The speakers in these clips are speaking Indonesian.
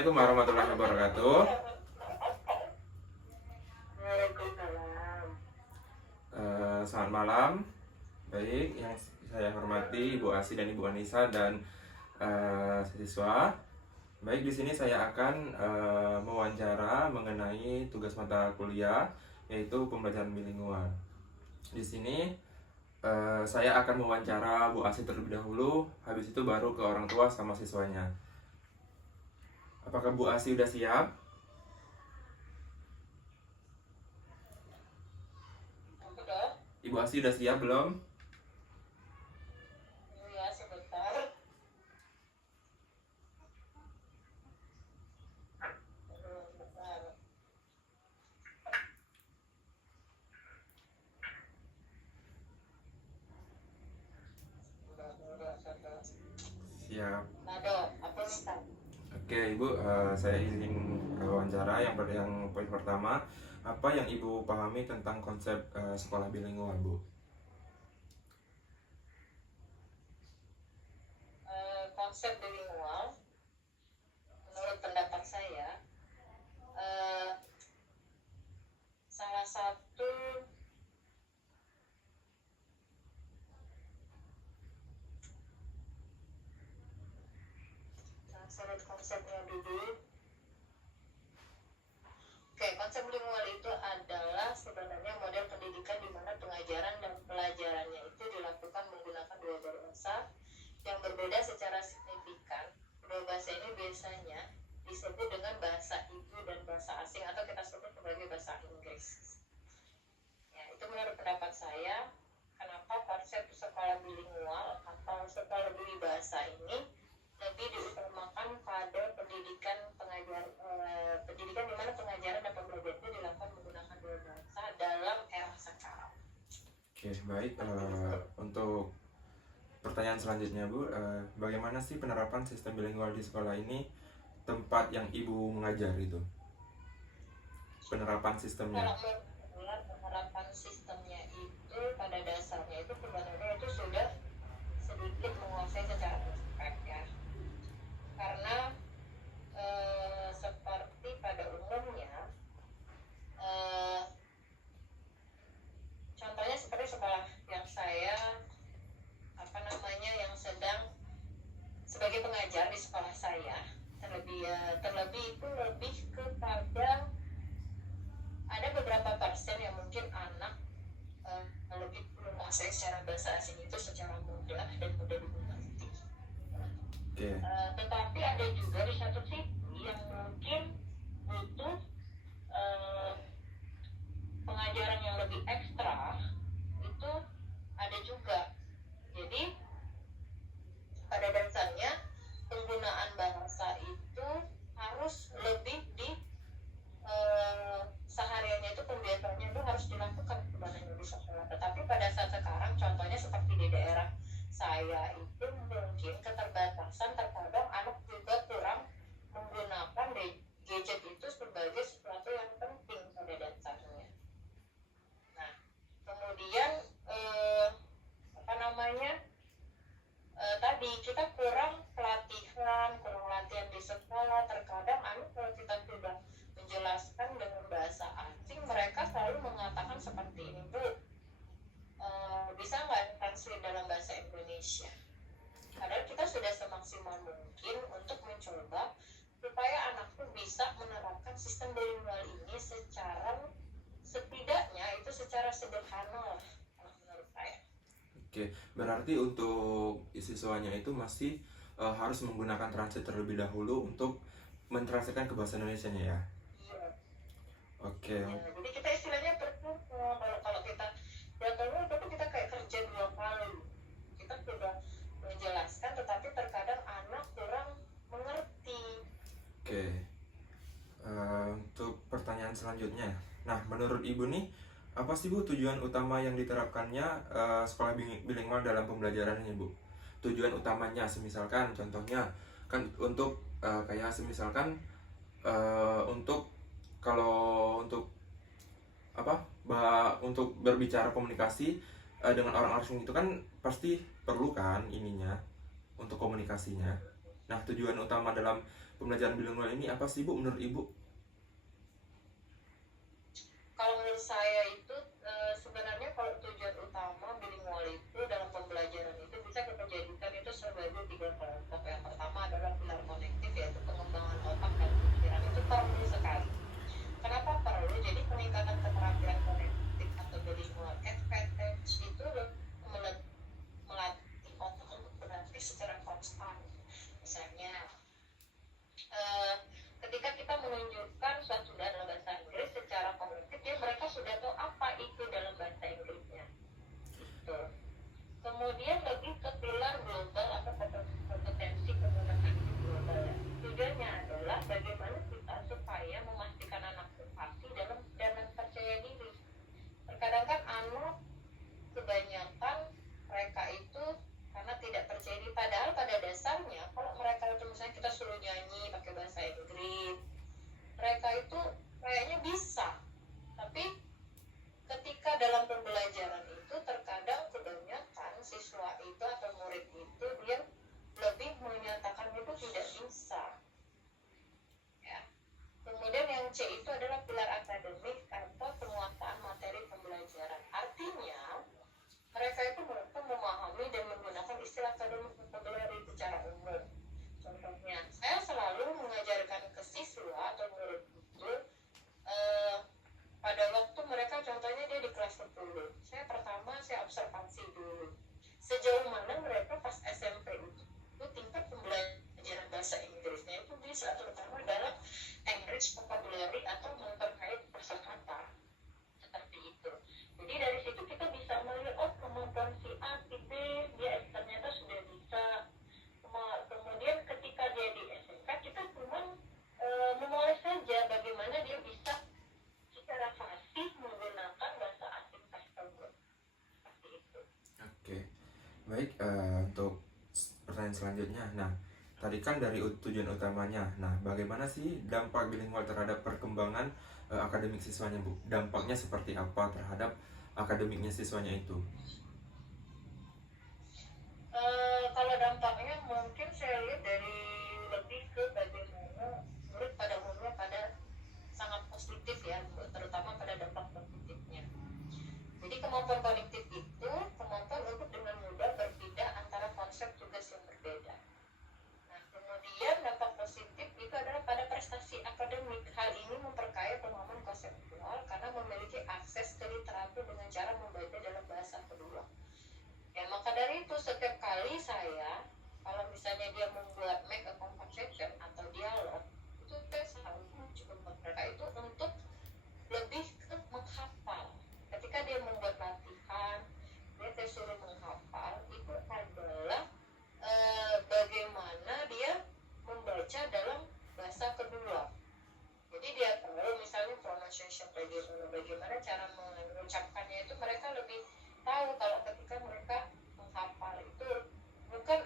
Assalamualaikum warahmatullahi wabarakatuh. Waalaikumsalam. Selamat malam. Baik, yang saya hormati Ibu Asi dan Ibu Anissa dan siswa. Baik, di sini saya akan mewawancara mengenai tugas mata kuliah yaitu pembelajaran bilingual. Di sini saya akan mewawancara Bu Asi terlebih dahulu, habis itu baru ke orang tua sama siswanya. Apakah Bu Asi sudah siap? Ibu Asi sudah siap belum? Ya, sebentar. Sebentar. Siap. Nado, apa minta? Oke, Ibu, saya izin wawancara yang poin pertama. Apa yang Ibu pahami tentang konsep sekolah bilingual, Bu? Konsep bilingual, menurut pendapat saya, salah satu konsepnya dulu. Oke, konsep bilingual itu adalah sebenarnya model pendidikan di mana pengajaran dan pelajarannya itu dilakukan menggunakan dua bahasa yang berbeda secara signifikan. Kedua bahasa ini biasanya disebut dengan bahasa ibu dan bahasa asing atau kita sebut sebagai bahasa Inggris. Ya, itu menurut pendapat saya, kenapa konsep sekolah bilingual atau sekolah bahasa ini lebih diutamakan pada pendidikan pendidikan di mana pengajaran dan pembelajaran itu dilakukan menggunakan dua bahasa dalam era sekarang. Oke, baik. Untuk pertanyaan selanjutnya, Bu, bagaimana sih penerapan sistem bilingual di sekolah ini, tempat yang Ibu mengajar itu? Penerapan sistemnya. Kalau penerapan sistemnya itu pada dasarnya itu sebenarnya itu sudah sedikit menguasai secara aspek ya. Karena seperti pada umumnya, contohnya seperti sekolah yang saya yang sedang sebagai pengajar di sekolah saya, terlebih itu lebih kepada ada beberapa persen yang mungkin anak lebih menguasai secara bahasa asing itu secara mudah dan mudah dimengerti. Tetapi ada juga di satu sisi yang mungkin butuh pengajaran yang lebih ekstra, itu ada juga. Jadi pada dasarnya penggunaan bahasa itu harus lebih di sehariannya itu pembiasaannya itu harus dilakukan sebenarnya di sekolah. Tetapi pada saat sekarang, contohnya seperti di daerah saya itu mungkin keterbatasan, terkadang anak juga kurang menggunakan gadget itu sebagai sesuatu yang penting pada dasarnya. Nah, kemudian tadi kita kurang pelatihan, kurang latihan di sekolah. Terkadang anak kalau kita sudah menjelaskan dengan bahasa asing, mereka selalu mengatakan seperti ini, Bu, bisa nggak translate dalam bahasa Indonesia? Padahal kita sudah semaksimal mungkin untuk mencoba supaya anak tuh bisa menerapkan sistem bilingual ini secara setidaknya itu secara sederhana lah menurut saya. Oke, berarti untuk siswanya itu masih harus menggunakan translate terlebih dahulu untuk mentranslatekan ke bahasa Indonesianya ya? Iya. Oke. Ya, jadi kita istilahnya kalau kita jatuhnya itu kita kayak kerja dua kali. Kita sudah menjelaskan, tetapi terkadang anak kurang mengerti. Oke. Untuk pertanyaan selanjutnya, nah menurut Ibu nih, apa sih Bu tujuan utama yang diterapkannya sekolah bilingual dalam pembelajaran ini, Bu? Tujuan utamanya, semisalkan contohnya kan untuk kayak semisalkan untuk kalau untuk apa untuk berbicara komunikasi dengan orang asing itu kan pasti perlu kan ininya untuk komunikasinya. Nah, tujuan utama dalam pembelajaran bilingual ini apa sih Bu menurut Ibu? Kalau menurut saya itu sebenarnya kalau tujuan utama bilingual itu dalam pembelajaran itu bisa kita jadikan itu sebagai 3 kelompok. Yang pertama adalah pilar konektif, yaitu pengembangan otak dan pikiran. Itu perlu sekali. Kenapa perlu? Jadi peningkatan keterampilan konektif atau bilingual advantage itu melatih otak untuk berlatih secara konstan. Misalnya ketika kita menunjukkan suatu dalam bahasa Inggris secara kognitif, mereka sudah tahu apa itu dalam bahasa Inggrisnya. Gitu. Kemudian lebih ke pilar global atau kompetensi penggunaan global. Tujuannya adalah bagaimana kita supaya memastikan anak empati dan percaya diri. Terkadang kan anak kebanyakan mereka itu karena tidak percaya diri, padahal pada dasarnya kalau mereka itu misalnya kita suruh nyanyi pakai bahasa Inggris, mereka itu kayaknya bisa, tapi ketika dalam pembelajaran itu terkadang kebanyakan siswa itu atau murid itu dia lebih menyatakan itu tidak bisa ya. Kemudian yang C itu adalah pilar akademik atau penguasaan materi pembelajaran. Artinya mereka itu memahami dan menggunakan istilah akademik vocabulary secara umum. Contohnya, saya selalu mengajarkan ke siswa atau murid itu pada waktu mereka contohnya dia di kelas 10. Saya observasi dulu. Sejauh mana mereka pas SMP itu tingkat pembelajaran bahasa Inggrisnya itu bisa, terutama dalam English vocabulary atau terkait kosakata. Seperti itu. Jadi dari situ kita bisa melihat kemampuan si A, si B, dia ternyata sudah bisa. Kemudian ketika dia di SMK kita cuma memoles saja bagaimana dia bisa secara fasih menggunakan bahasa asing tersebut. Seperti itu. Oke, baik, untuk pertanyaan selanjutnya. Nah, tadi kan dari tujuan utamanya. Nah, bagaimana sih dampak bilingual terhadap perkembangan akademik siswanya, Bu? Dampaknya seperti apa terhadap akademiknya siswanya itu? Kalau dampaknya mungkin saya lihat dari lebih ke bagaimana murid pada umumnya pada sangat positif ya, terutama pada dampak positifnya. Jadi kemampuan kognitif itu kemampuan untuk dengan mudah berpindah antara konsep tugas yang berbeda. Nah, kemudian dampak positif itu adalah pada prestasi akademik. Hal ini memperkaya pemahaman konseptual karena memiliki akses ke literatur dengan cara membaca dalam bahasa kedua. Ya, maka dari itu setiap kali saya kalau misalnya dia membuat make a conversation atau dialog, itu saya selalu cukup mereka itu untuk lebih ke menghafal. Ketika dia membuat latihan, dia suruh menghafal, itu adalah bagaimana dia membaca dalam bahasa kedua. Jadi dia tahu misalnya pronunciation bagaimana cara mengucapkannya, itu mereka lebih tahu kalau ketika mereka menghafal itu bukan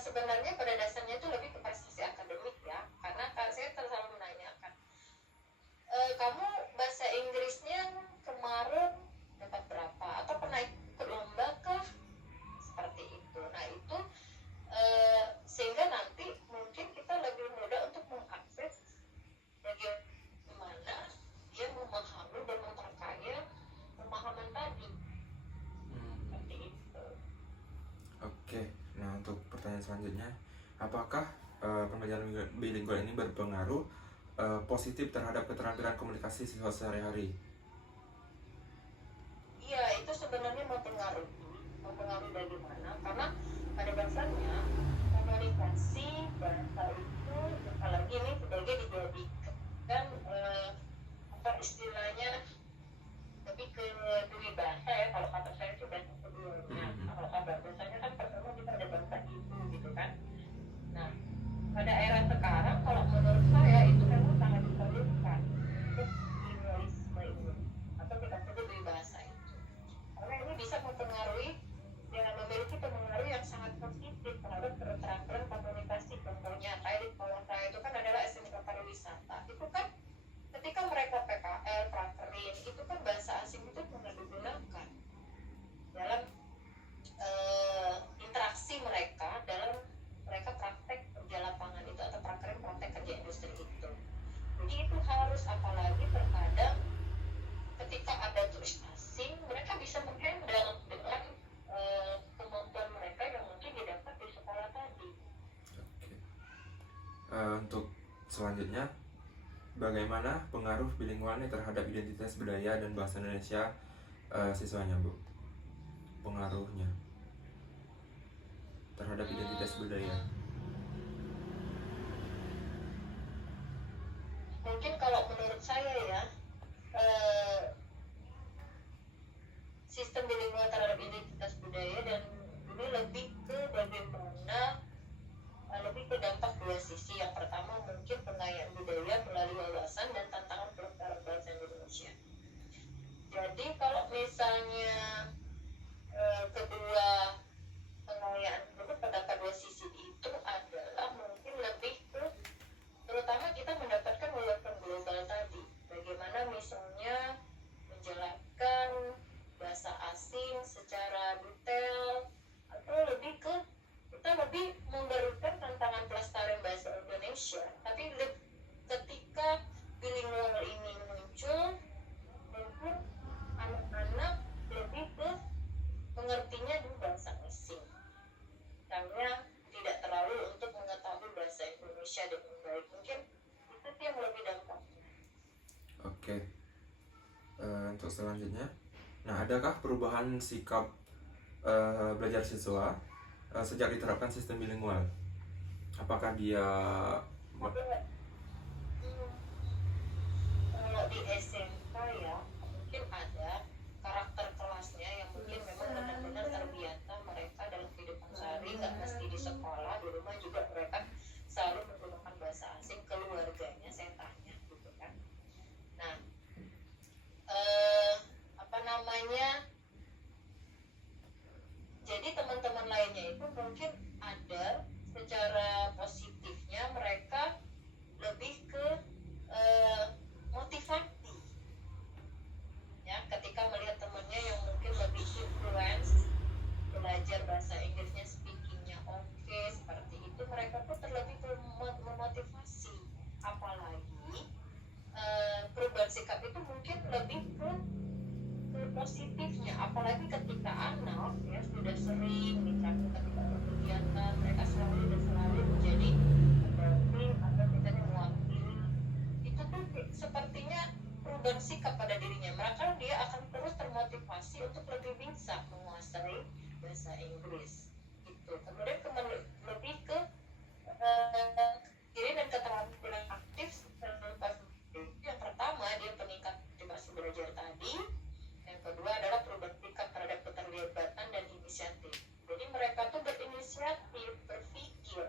sebenarnya pada dasarnya itu lebih ke prestasi akademik ya, karena saya selalu menanyakan kamu bahasa Inggrisnya kemarin dapat berapa atau pernah ikut lomba kah, seperti itu. Nah itu sehingga nanti mungkin kita lebih mudah untuk mengakses bagaimana dia memahami dan memperkaya pemahaman tadi. Seperti itu. Oke, nah untuk pertanyaan selanjutnya, apakah pembelajaran bilingual ini berpengaruh positif terhadap keterampilan komunikasi siswa sehari-hari? Iya, itu sebenarnya mempengaruhi bagaimana, karena pada dasarnya komunikasi bahasa itu apalagi ini sebagai dijadikan apa istilahnya lebih ke dui bahasa ya, kalau kata saya itu bahasa keduanya. Kalau kata bahasanya kan pertama kita ada bahasa ibu gitu kan. Nah pada era sekarang kalau menurut saya itu memang sangat diperlukan untuk lingualisme ini atau kita sebut dui bahasa itu, karena ini bisa mempengaruhi dengan memiliki pengaruh yang sangat positif terhadap keterampilan komunikasi. Contohnya kayak di sekolah saya itu kan adalah SMK pariwisata, itu kan ketika mereka PKL, prakerin, itu kan bahasa asing itu pernah digunakan dalam interaksi mereka dalam mereka praktek terus apalagi terkadang ketika ada turis asing mereka bisa menghandle dengan kemampuan mereka yang mungkin didapat di sekolah tadi. Oke. Untuk selanjutnya, bagaimana pengaruh bilingual ini terhadap identitas budaya dan bahasa Indonesia siswanya, Bu? Pengaruhnya terhadap identitas budaya. Mungkin kalau menurut saya ya, sistem bilingual terhadap identitas budaya dan ini lebih ke bagaimana lebih ke dampak dua sisi. Yang pertama mungkin pengayaan budaya melalui wawasan dan tantangan pelestarian bahasa Indonesia. Jadi kalau misalnya kedua pengayaan itu terdapat dua sisi itu adalah mungkin lebih ke terutama kita mendapatkan wawasan global tadi. Bagaimana misalnya menjelaskan bahasa asing secara detail atau lebih ke kita lebih memberikan tantangan pelestarian bahasa Indonesia. Tapi ketika bilingual ini muncul, mungkin anak-anak lebih ke mengertinya di bahasa asing. Karena tidak terlalu untuk mengetahui bahasa Indonesia dengan baik. Mungkin itu yang lebih dampaknya. Oke. Untuk selanjutnya, nah adakah perubahan sikap belajar siswa sejak diterapkan sistem bilingual? Apakah dia Kalau di SMK ya mungkin ada karakter kelasnya yang mungkin memang benar-benar terbiasa mereka dalam kehidupan sehari, nggak mesti di sekolah, di rumah juga mereka selalu menggunakan bahasa asing, keluarganya saya tanya gitu kan. Nah apa namanya, jadi teman-teman lainnya itu mungkin ada secara positifnya mereka lebih ke motivasi ya, ketika melihat temannya yang mungkin lebih influence belajar bahasa Inggrisnya, speakingnya oke, seperti itu mereka pun terlebih memotivasi. Apalagi perubahan sikap itu mungkin lebih ke positifnya, apalagi ketika anak ya sudah sering misalnya ketika berkegiatan mereka selalu menjadi pendamping atau misalnya mewakili, itu tuh sepertinya perubahan sikap pada dirinya, maka dia akan terus termotivasi untuk lebih bisa menguasai bahasa Inggris gitu. Kemudian lebih ke diri dan keterampilan aktif yang pertama dia peningkat motivasi belajar tadi. Yang kedua adalah perubahan sikap terhadap keterlibatan dan inisiatif. Jadi mereka tuh berinisiatif, berpikir.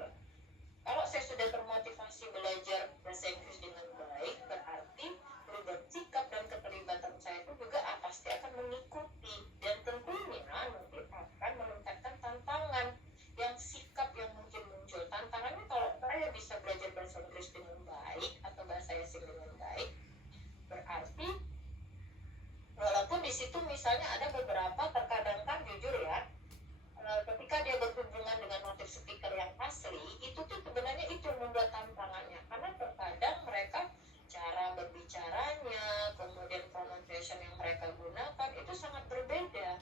Kalau saya sudah termotivasi belajar bahasa Inggris dengan baik, berarti perubahan sikap dan keterlibatan saya itu juga pasti akan mengikuti. Dan tentunya nanti akan meningkatkan tantangan yang sikap yang mungkin muncul. Tantangannya kalau saya bisa belajar bahasa Inggris dengan baik atau bahasa asing dengan baik, berarti walaupun di situ misalnya ada beberapa terkadang kan jujur ya, ketika dia berhubungan dengan native speaker yang asli, itu tuh sebenarnya itu yang membuat tantangannya, karena terkadang mereka cara berbicaranya, kemudian pronunciation yang mereka gunakan itu sangat berbeda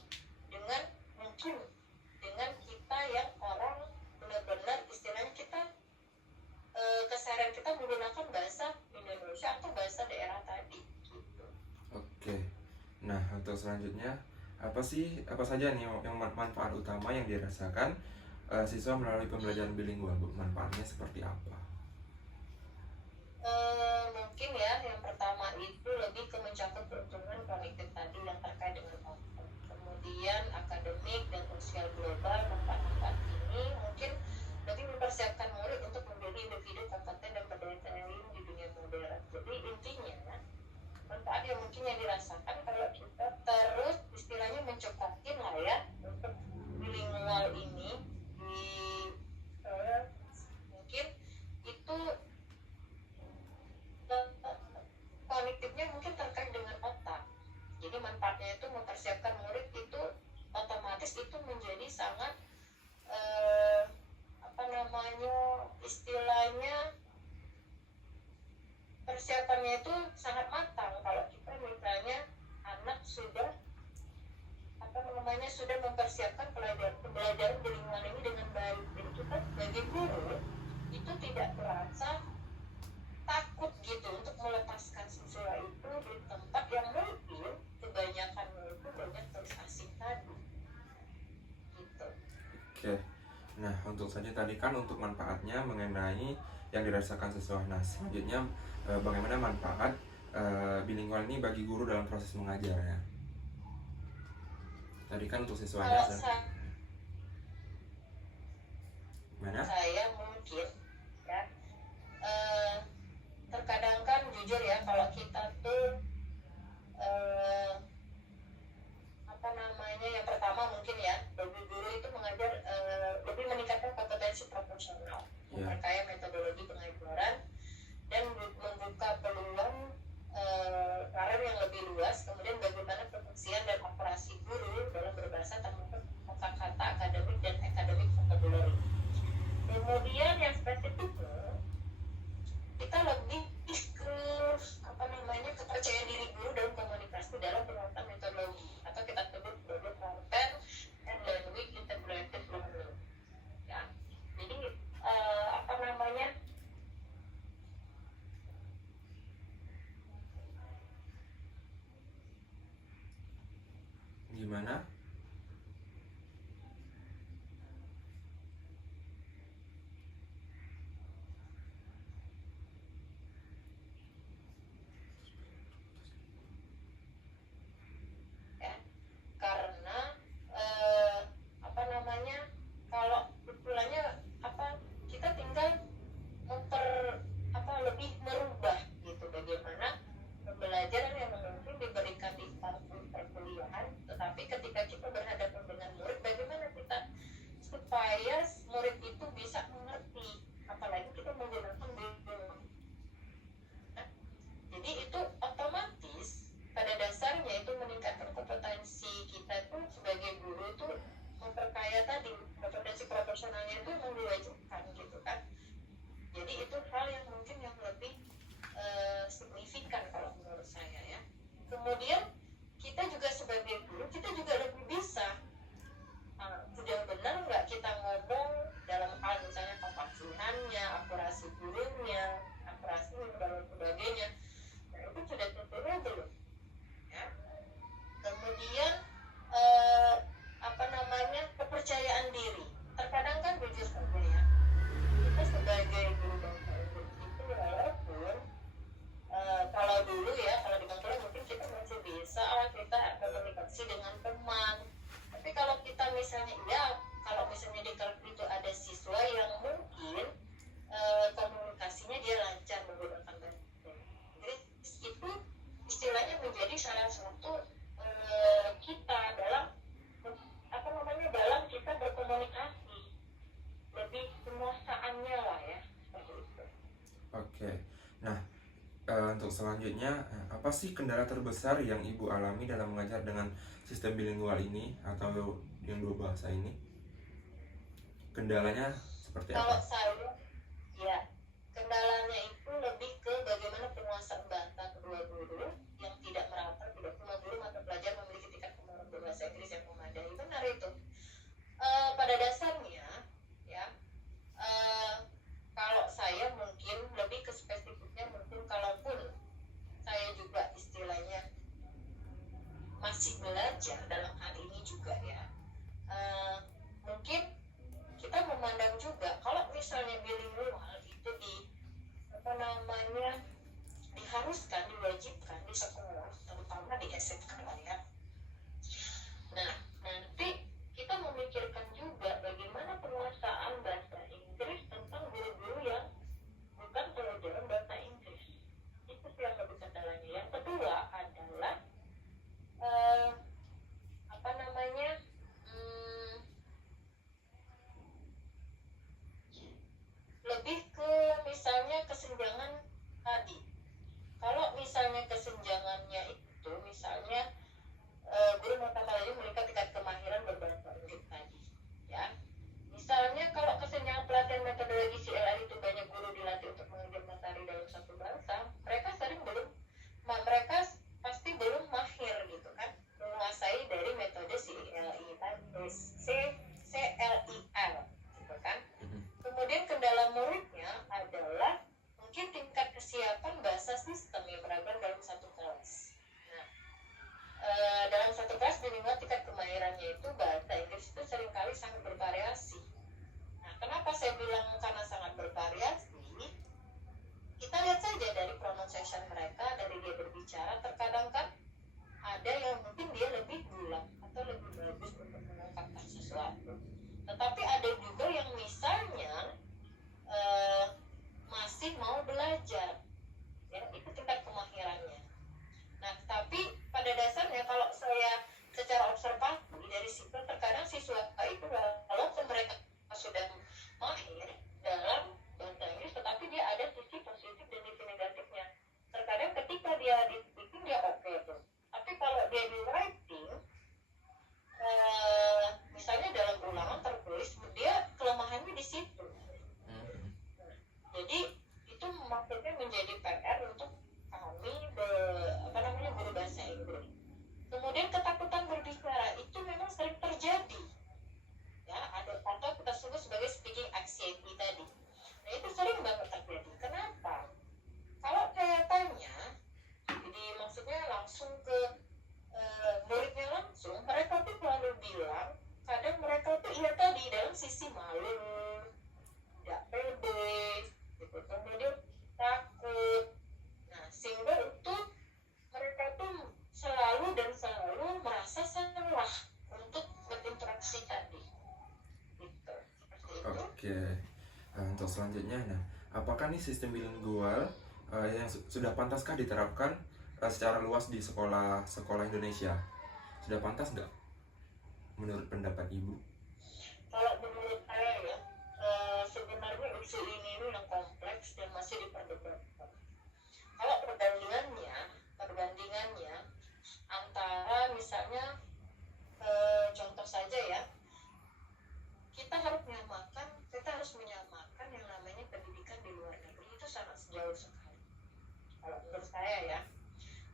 dengan mungkin dengan kita yang orang benar-benar istilahnya kita keseharian kita menggunakan bahasa Indonesia atau bahasa daerah tadi gitu. Oke. Nah, untuk selanjutnya, apa saja nih yang manfaat utama yang dirasakan siswa melalui pembelajaran bilingual, Bu? Manfaatnya seperti apa? Mungkin ya yang pertama itu lebih ke mencakup peruntungan kognitif tadi yang terkait dengan otak. Kemudian akademik dan sosial global, manfaat ini mungkin lebih mempersiapkan murid untuk menjadi individu kompeten dan berdaya saing di dunia modern. Jadi intinya manfaat yang mungkin yang dirasakan kalau kita terus istilahnya mencokokin lah ya untuk bilingual ini di mungkin itu persiapannya itu sangat matang. Kalau kita misalnya anak sudah sudah mempersiapkan pembelajaran di lingkungan ini dengan baik, jadi kita sebagai guru itu tidak merasa takut gitu untuk melepaskan siswa itu di tempat yang mungkin kebanyakannya itu banyak tulis asing tadi gitu. Oke. Nah, untuk saja tadi kan untuk manfaatnya mengenai yang dirasakan siswa. Nah, selanjutnya bagaimana manfaat bilingual ini bagi guru dalam proses mengajarnya? Tadi kan untuk siswanya. Mana? Saya mungkin ya terkadang kan jujur ya, kalau kita tuh yang pertama mungkin ya, bagi guru itu mengajar lebih meningkatkan kompetensi profesional, memperkaya metodologi pengajaran dan membuka peluang karir yang lebih luas. Kemudian bagaimana pengisian dan operasi guru dalam berbahasa termasuk kata-kata akademik dan akademik vocabulary. Kemudian yang spesifiknya kita lebih ke kepercayaan diri guru dalam komunikasi dalam penerapan metodologi atau kita sebut sebagai content and language integrated learning. Ya, jadi gimana? kalau istilahnya kita tinggal lebih merubah gitu bagaimana pembelajaran yang mungkin diberikan di kampus perkuliahan, tetapi ketika kita berhadapan dengan murid, bagaimana kita supaya murid itu bisa mengerti, apalagi kita menggunakan bimbingan. Jadi itu otomatis pada dasarnya itu meningkatkan kompetensi kita tuh sebagai guru tuh, memperkaya tadi kompetensi profesionalnya itu diwajibkan gitu kan. Jadi itu hal yang mungkin yang lebih signifikan kalau menurut saya ya. Kemudian kita juga sebagai guru kita juga lebih bisa sudah benar nggak kita ngomong dalam hal misalnya kefasihannya, akurasi gurunya, akurasi dan sebagainya. Nah itu sudah tentunya belum ya. Kemudian kepercayaan diri. Terkadang kan jujur saja ya, kita sebagai guru bahasa Inggris itu walaupun kalau dulu ya, kalau di Bangkula mungkin kita masih bisa kita komunikasi dengan teman. Tapi kalau kita misalnya kalau misalnya di kelas itu ada siswa yang mungkin komunikasinya dia lancar menggunakan bahasa Inggris, itu istilahnya menjadi salah satu kita dalam dalam kita berkomunikasi lebih kemuasaannya lah ya, seperti itu. Oke. Nah, untuk selanjutnya, apa sih kendala terbesar yang Ibu alami dalam mengajar dengan sistem bilingual ini atau yang dua bahasa ini? Kendalanya seperti apa? Kalau saya, ya, kendalanya itu lebih ke bagaimana penguasaan bahasa kedua guru yang tidak merata, tidak semua guru mata pelajaran memiliki tingkat kemampuan berbahasa Inggris yang memadai. Benar itu. Pada dasarnya, ya, kalau saya mungkin lebih ke spesifiknya, mungkin kalaupun saya juga istilahnya masih belajar dalam hal ini juga ya, mungkin kita memandang juga kalau misalnya bilingual itu diharuskan, diwajibkan di sekolah, terutama di SMK lah ya. Nah, nanti kita memikirkan juga bagaimana penguasaan bahasa Inggris tentang guru-guru yang bukan pelajaran bahasa Inggris. Itu sih yang lebih kendalanya. Yang kedua adalah lebih ke misalnya kesenjangan tadi. Kalau misalnya kesenjangannya itu misalnya Oke. Untuk selanjutnya, nah, apakah nih sistem bilingual yang sudah pantaskah diterapkan secara luas di sekolah Indonesia? Sudah pantas nggak menurut pendapat Ibu? Kalau menurut saya ya, sebenarnya isu ini yang kompleks dan masih diperdebatkan. Kalau perbandingannya antara misalnya contoh saja ya, kita harus menyamakan yang namanya pendidikan di luar negeri itu sangat jauh sekali. Kalau menurut saya ya,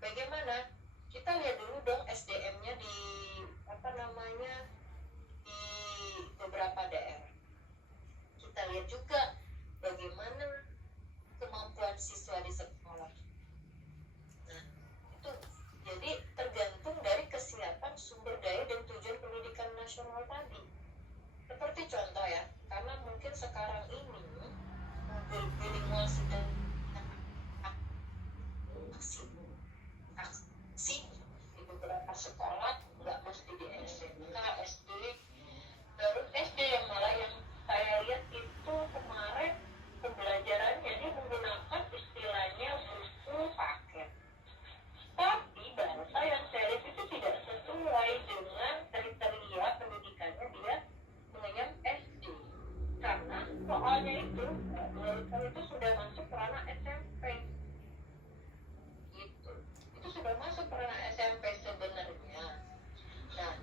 bagaimana kita lihat dulu dong SDM-nya di di beberapa daerah. Kita lihat juga bagaimana kemampuan siswa di sekolah. Nah, itu jadi tergantung dari kesiapan sumber daya dan tujuan pendidikan nasional tadi. Seperti contoh ya, karena mungkin sekarang ini bilingual sudah aksi di beberapa sekolah, nggak mesti di SMK, SD, baru SD yang malah yang saya lihat itu kemarin pembelajarannya dia menggunakan istilahnya buku paket. Tapi bahasa yang saya lihat itu tidak sesuai dengan kriteria pendidikannya dia mengenyam SD. Karena soalnya itu menurut saya itu sudah masuk ranah SMP. Itu sudah masuk ranah SMP sebenarnya. Nah,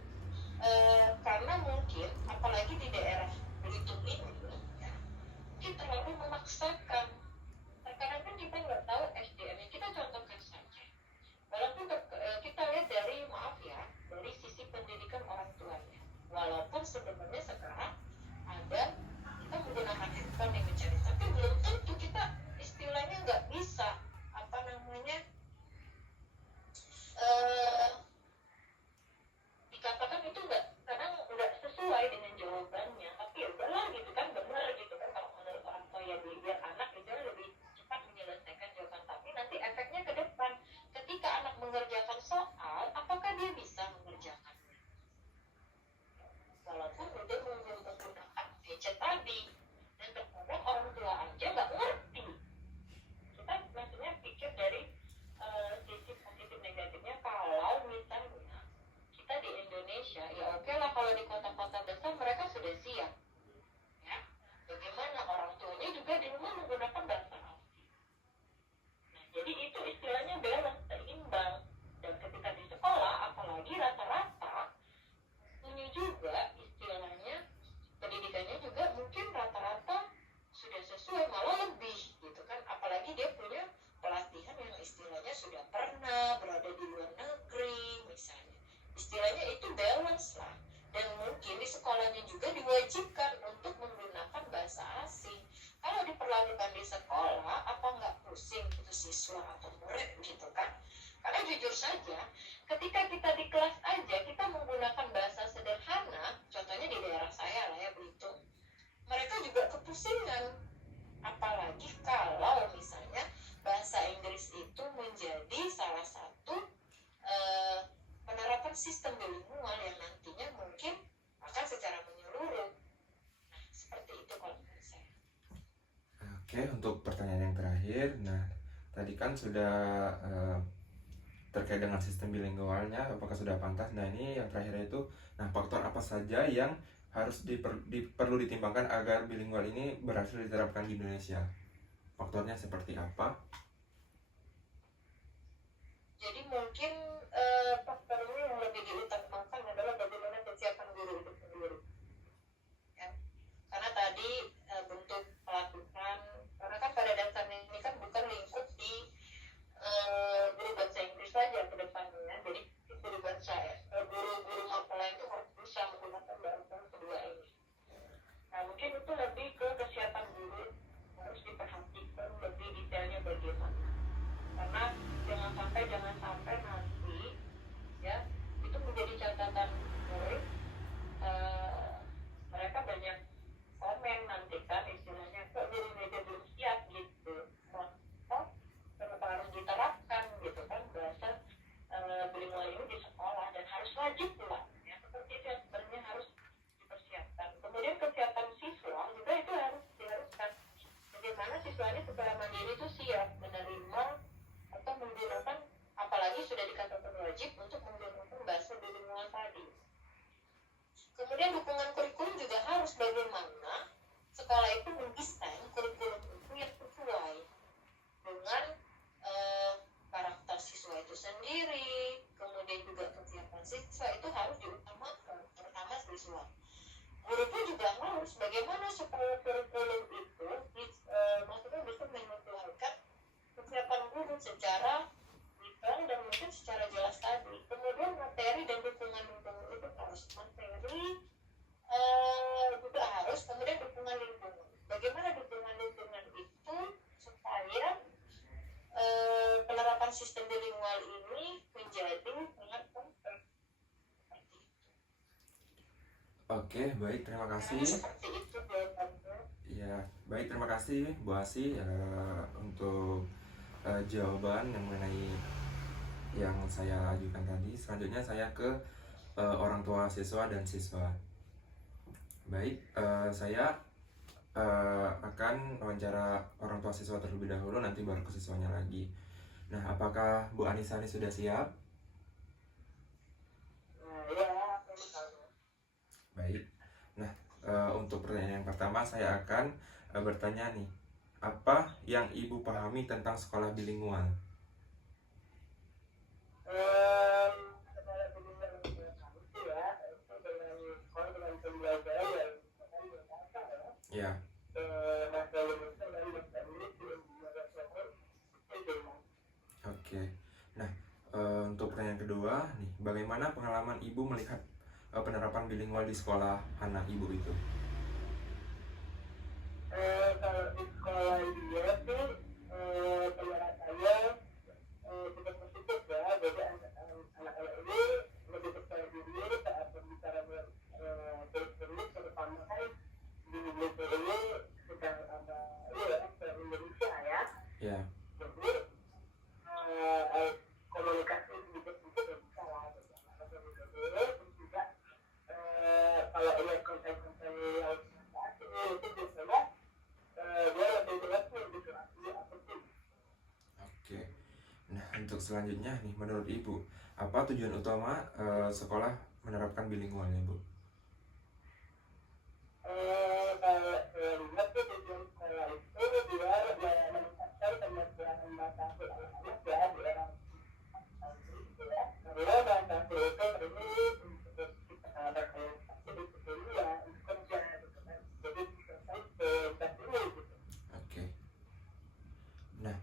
karena mungkin apalagi di daerah Belitung ini ya, kita terlalu memaksakan. Terkadang kan kita nggak tahu SDM-nya. Kita contohkan saja. Walaupun kita lihat dari dari sisi pendidikan orang tuanya. Walaupun sebenarnya sekarang ada kita menggunakan handphone yang mencari, tapi belum tentu kita istilahnya nggak bisa dikatakan itu kadang nggak sesuai dengan jawabannya, tapi ya udahlah gitu kan, benar gitu kan kalau menurut orang tua ya, biar anak itu lebih cepat menyelesaikan jawaban. Tapi nanti efeknya ke depan ketika anak mengerjakan soal, apakah dia bisa mengerjakannya walaupun udah menggunakan gadget tadi. Dan terkadang orang tua aja nggak ngerti. Kita maksudnya pikir dari sisi positif negatifnya. Kalau misalnya kita di Indonesia, ya oke lah kalau di kota-kota besar mereka sudah siap ya, bagaimana orang tuanya juga di rumah menggunakan bahasa asing. Nah, jadi itu istilahnya balance, seimbang. Dan ketika di sekolah apalagi rata-rata punya juga istilahnya pendidikannya juga mungkin rata-rata sudah sesuai, malah lebih gitu kan, apalagi dia punya pelatihan yang istilahnya sudah pernah berada di luar negeri misalnya. Istilahnya itu balance lah. Dan mungkin di sekolahnya juga diwajibkan untuk menggunakan bahasa asing. Kalau diperlakukan di sekolah, apa nggak pusing gitu siswa atau murid gitu kan. Karena jujur saja, ketika kita di kelas aja kita menggunakan bahasa sederhana, contohnya di daerah saya lah ya, Belitung, mereka juga kepusingan. Apalagi kalau misalnya bahasa Inggris itu menjadi salah satu penerapan sistem bilingual yang nantinya mungkin akan secara menyeluruh. Nah, seperti itu kalau menurut saya. Oke, untuk pertanyaan yang terakhir, nah tadi kan sudah terkait dengan sistem bilingualnya, apakah sudah pantas? Nah ini yang terakhir itu, nah faktor apa saja yang harus perlu ditimbangkan agar bilingual ini berhasil diterapkan di Indonesia? Faktornya seperti apa? Jadi mungkin faktornya yang lebih diutamakan adalah bagaimana kesiapan guru itu sendiri. Ya. Karena tadi bentuk pelatihan, karena kan pada dasarnya ini kan bukan lingkup di guru bahasa Inggris saja ke depannya. Jadi guru-guru mapela itu harus bisa menggunakan bahasa kedua ini. Nah mungkin itu lebih ke kesiapan guru, harus diperhatikan lebih detailnya bagaimana wajib untuk menggunakan bahasa bilingual tadi. Kemudian dukungan kurikulum juga harus bagaimana sekolah itu mendesain kurikulum itu yang sesuai dengan karakter siswa itu sendiri, kemudian juga kesiapan siswa itu harus diutamakan, terutama siswa. Guru pun juga harus bagaimana supaya kurikulum itu maksudnya bisa menyesuaikan kesiapan guru secara detail dan mungkin secara jelas tadi. Kemudian materi dan dukungan itu harus materi juga harus, kemudian dukungan lingkungan. Bagaimana dukungan lingkungan itu supaya penerapan sistem bilingual ini menjadi sangat kompleks. Oke, baik, terima kasih. Seperti itu jawabannya. Ya, baik, terima kasih Bu Asi untuk jawaban yang mengenai yang saya ajukan tadi. Selanjutnya saya ke orang tua siswa dan siswa. Baik, saya akan wawancara orang tua siswa terlebih dahulu, nanti baru ke siswanya lagi. Nah, apakah Bu Anissa ini sudah siap? Baik. Nah, untuk pertanyaan yang pertama saya akan bertanya nih, apa yang Ibu pahami tentang sekolah bilingual? Ya. Oke. Nah, untuk pertanyaan kedua nih, bagaimana pengalaman Ibu melihat penerapan bilingual di sekolah anak Ibu itu? Kalau di sekolah dia sih penerapannya cukup positif ya. Jadi anak-anak ini lebih percaya diri saat berbicara terus terutama kan di Indonesia ini sedang ada Indonesia ya. Ya. Jadi komunikasi sedikit-sedikit bisa lah. Terus juga kalau ini konten-konten yang itu biasanya dia lebih jelas gitu apa sih. Oke. Nah, untuk selanjutnya nih, menurut Ibu, apa tujuan utama sekolah menerapkan bilingualnya, Bu? Kalau lihat tuh tujuan sekolah itu biar meningkatkan kemampuan bahasa anak-anak ya di era karena bahasa itu ini untuk kita ada komunikasi di dunia untuk kerja gitu kan. Jadi selesai tes ini gitu. Oke. Nah,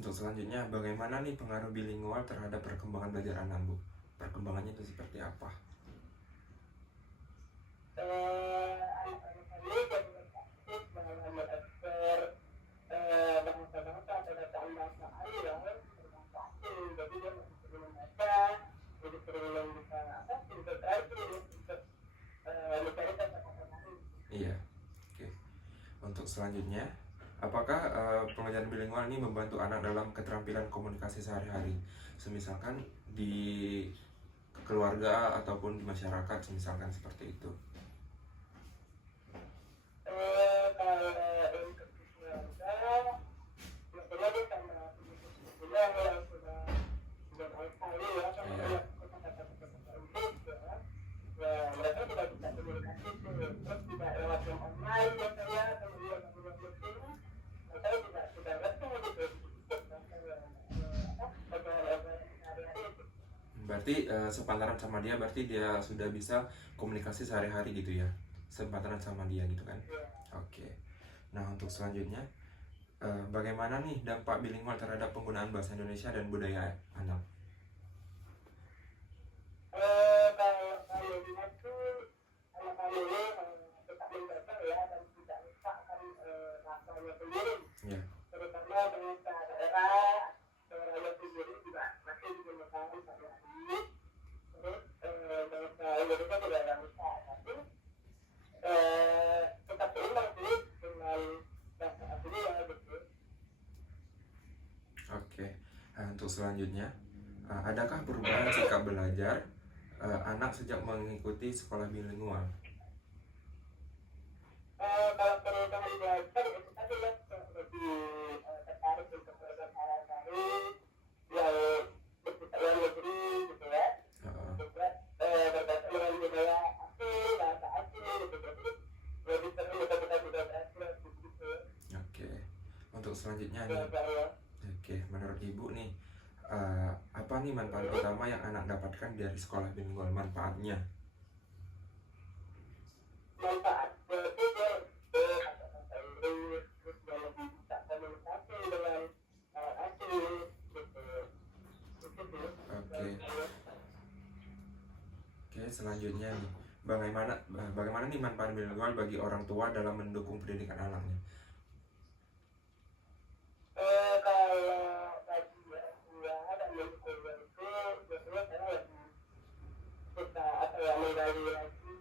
untuk selanjutnya, bagaimana nih pengaruh bilingual terhadap perkembangan belajar anak, Bu? Perkembangannya itu seperti apa? Anak-anak ini jadi aktif dalam mengekspor bahasa-bahasa atau bacaan-bacaan yang berbahasa asing. Jadi dia masih sering membaca, jadi sering bisa integrasi untuk mencari kata-kata baru. Iya. Oke. Untuk selanjutnya, apakah pengajaran bilingual ini membantu anak dalam keterampilan komunikasi sehari-hari? Semisalkan di keluarga ataupun di masyarakat, misalkan seperti itu. Kalau untuk keluarga, maksudnya dia sama ibu-ibunya yang sudah baik sekali ya, sama kata-kata itu ya, mereka tidak bisa komunikasi tuh, terus tidak lewat yang online biasanya, kemudian mereka juga sudah ngerti gitu, Berarti sepantaran sama dia, berarti dia sudah bisa komunikasi sehari-hari gitu ya, sepantaran sama dia gitu kan? Oke. Nah, untuk selanjutnya, bagaimana nih dampak bilingual terhadap penggunaan bahasa Indonesia dan budaya anak? Kalau lihat tuh anak-anak ini tetap membaca ya dan tidak lupa akan rasanya sendiri, terutama bahasa daerah daerahnya sendiri juga masih digunakan sehari-hari. Terus bahasa Indonesia tidak ada lupa, tapi tetap seimbang sih dengan bahasa aslinya gitu. Oke. Nah, untuk selanjutnya, adakah perubahan sikap belajar anak sejak mengikuti sekolah bilingual? Kalau perubahan belajar itu tadi ya lebih tertarik untuk belajar hal baru yang bersifat luar negeri gitu ya. selanjutnya ya nih. saya Oke, menurut Ibu nih, apa nih manfaat utama yang anak dapatkan dari sekolah bilingual, manfaatnya? manfaat berarti dia kata-kata Inggris terus dia lebih bisa komunikasi dengan asing gitu itu sih Oke, saya oke, selanjutnya nih, bagaimana nih manfaat bilingual bagi orang tua dalam mendukung pendidikan anaknya? kalau bagi orang tua dan mendukungnya itu biasanya saya lebih suka apa ya menggali lagi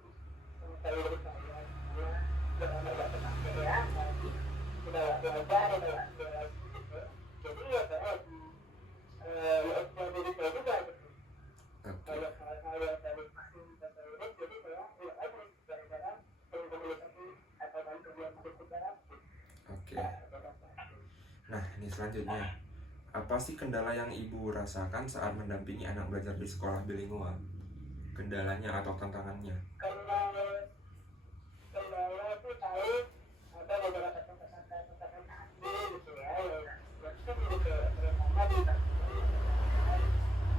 tentang diri saya karena sudah nggak terpakai ya sudah nggak belajar udah nggak belajar lagi gitu jadi ya saya lebih mengeksplor diri saya juga gitu Oke, banyak hal-hal yang saya nikmati dan saya urus jadi saya nggak lagi gara-gara berkomunikasi atau bantu dia berbicara oke. Nah, ini selanjutnya, apa sih kendala yang Ibu rasakan saat mendampingi anak belajar di sekolah bilingual? Kendalanya atau tantangannya? kendala kendala itu tahu ada beberapa kata-kata asing gitu ya yang itu gitu terutama di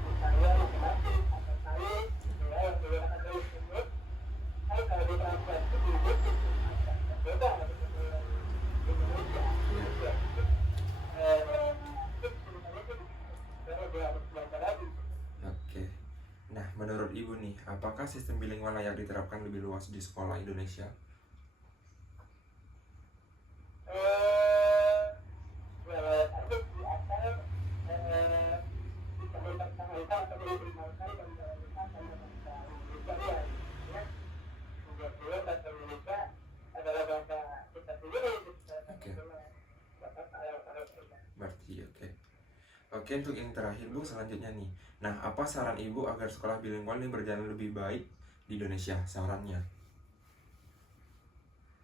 misalnya matematik atau sains gitu ya yang menggunakan rumus rumus kan kalau di translate ke Inggris itu agak berbeda dengan Indonesia Ya, itu sebenarnya itu saya lebih harus belajar lagi oke. Nah, menurut Ibu nih, apakah sistem bilingual layak diterapkan lebih luas di sekolah Indonesia? ya ada sih asal bisa mempertahankan atau mengembangkan dan melanjutkan sama bahasa Indonesia ya ya sebetulnya bahasa Indonesia adalah bahasa kita sendiri gitu Oke, bahasa yang harus kita berarti oke. Oke, untuk yang terakhir Bu, selanjutnya nih. Nah, apa saran Ibu agar sekolah bilingual ini berjalan lebih baik di Indonesia? Sarannya?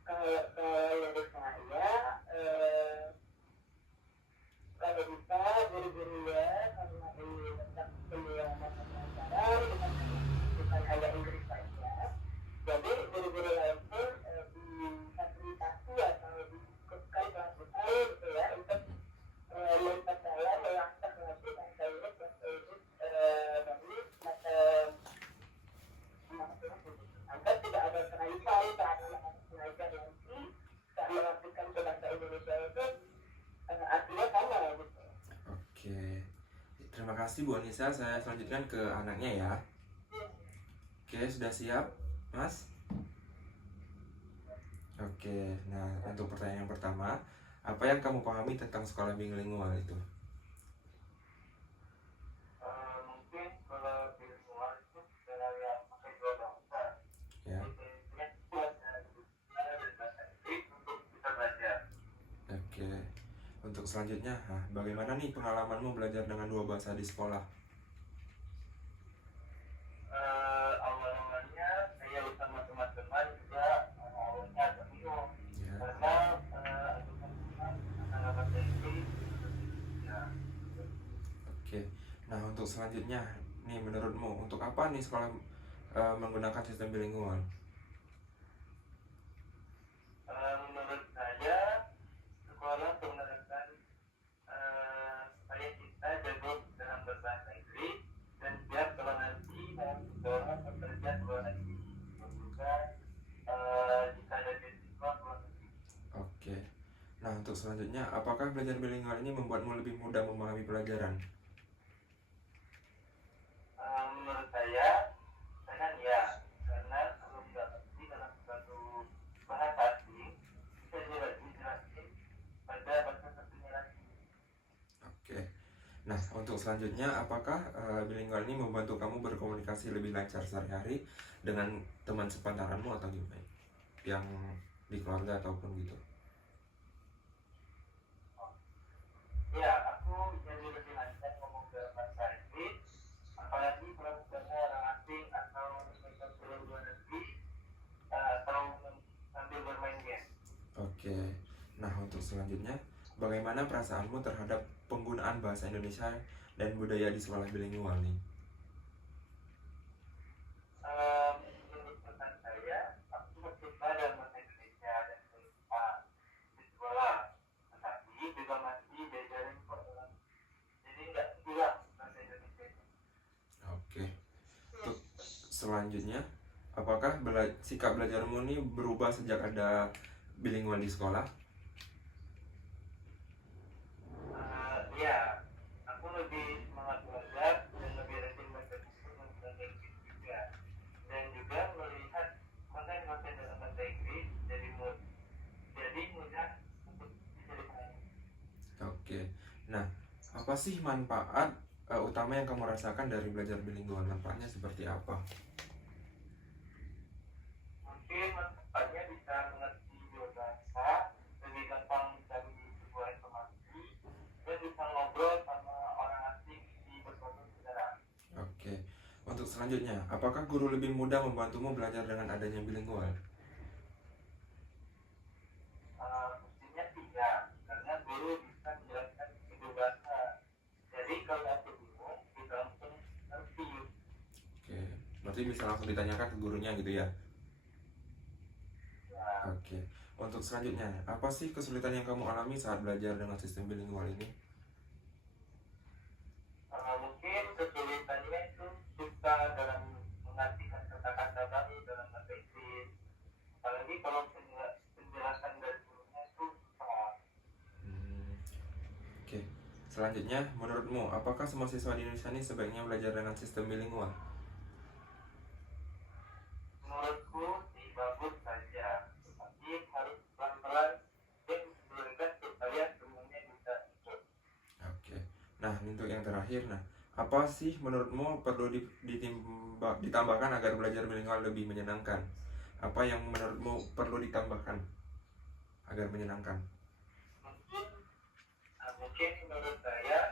kalau menurut saya kalau bisa guru-gurunya karena ini tetap semua mata pelajaran bukan hanya Inggris saja jadi guru-guru lain pun difasilitasi atau diikutkan pelatihan gitu ya untuk memperdalam melatih lagi bahasa Inggris dari mata agar tidak ada kelainan saat anak-anak belajar nanti tak mengartikan ke bahasa Indonesia itu artinya sama gitu. Oke. Terima kasih Bu Anissa. Saya selanjutkan ke anaknya ya. Oke, sudah siap, Mas? Oke. Nah, untuk pertanyaan yang pertama, apa yang kamu pahami tentang sekolah bilingual itu? Mungkin kalau di luar itu secara yang pakai dua bahasa Ya. biasanya bahasa dan bahasa Inggris untuk bisa belajar. Oke. Untuk selanjutnya, bagaimana nih pengalamanmu belajar dengan dua bahasa di sekolah? Awal-awalnya saya bersama teman-teman juga awalnya agak bingung Ya. karena untuk teman-teman antara bahasa Inggris ya Oke. Nah, untuk selanjutnya, nih menurutmu untuk apa nih sekolah menggunakan sistem bilingual? menurut saya sekolah menggunakan supaya kita jago dalam berbahasa Inggris dan siap kalau nanti sekolah bekerja ke luar negeri dan juga jika ada beasiswa ke luar negeri. Oke. Nah, untuk selanjutnya, apakah belajar bilingual ini membuatmu lebih mudah memahami pelajaran? Menurut saya kan ya karena kalau nggak ngerti dalam suatu bahasa asing bisa dijelasin pada bahasa satunya lagi. Oke. Nah, untuk selanjutnya, apakah bilingual ini membantu kamu berkomunikasi lebih lancar sehari-hari dengan teman sepantaranmu atau gimana? Yang di keluarga ataupun gitu? Ya, aku jadi lebih lancar ngomong ke bahasa Inggris, apalagi kalau misalnya orang asing atau mereka keluar luar negeri atau sambil bermain game. Oke. Nah, untuk selanjutnya, bagaimana perasaanmu terhadap penggunaan bahasa Indonesia dan budaya di sekolah bilingual nih? Menurut pesan saya, aku bersuka dalam bahasa Indonesia dan berusaha di sekolah, tetapi juga masih selanjutnya, apakah sikap belajarmu ini berubah sejak ada bilingual di sekolah? Ya, aku lebih semangat belajar dan lebih rajin baca buku dan Inggris juga. Dan juga melihat konten-konten dalam bahasa Inggris jadi mudah untuk bisa dipahami. Oke. Nah, apa sih manfaat utama yang kamu rasakan dari belajar bilingual? Manfaatnya seperti apa? Mungkin manfaatnya bisa mengerti dua bahasa, lebih gampang mencari sebuah informasi, dan bisa ngobrol sama orang asing di berbagai negara. Oke. Untuk selanjutnya, apakah guru lebih mudah membantumu belajar dengan adanya bilingual? Mestinya tidak, karena guru bisa menjelaskan kedua bahasa. Jadi kalau aku bingung, bisa langsung ngerti. Oke. Berarti bisa langsung ditanyakan ke gurunya gitu ya? Ya, Oke. Untuk selanjutnya, apa sih kesulitan yang kamu alami saat belajar dengan sistem bilingual ini? mungkin kesulitannya itu susah dalam mengartikan kata-kata baru dalam bahasa Inggris. Apalagi kalau penjelasan dari gurunya itu susah. Oke. Selanjutnya, menurutmu, apakah semua siswa di Indonesia ini sebaiknya belajar dengan sistem bilingual? Menurutku sih bagus saja, tapi harus pelan-pelan dan disesuaikan supaya semuanya bisa ikut. Oke. Nah, untuk yang terakhir, apa sih menurutmu perlu ditambahkan agar belajar bilingual lebih menyenangkan? Apa yang menurutmu perlu ditambahkan agar menyenangkan? Mungkin menurut saya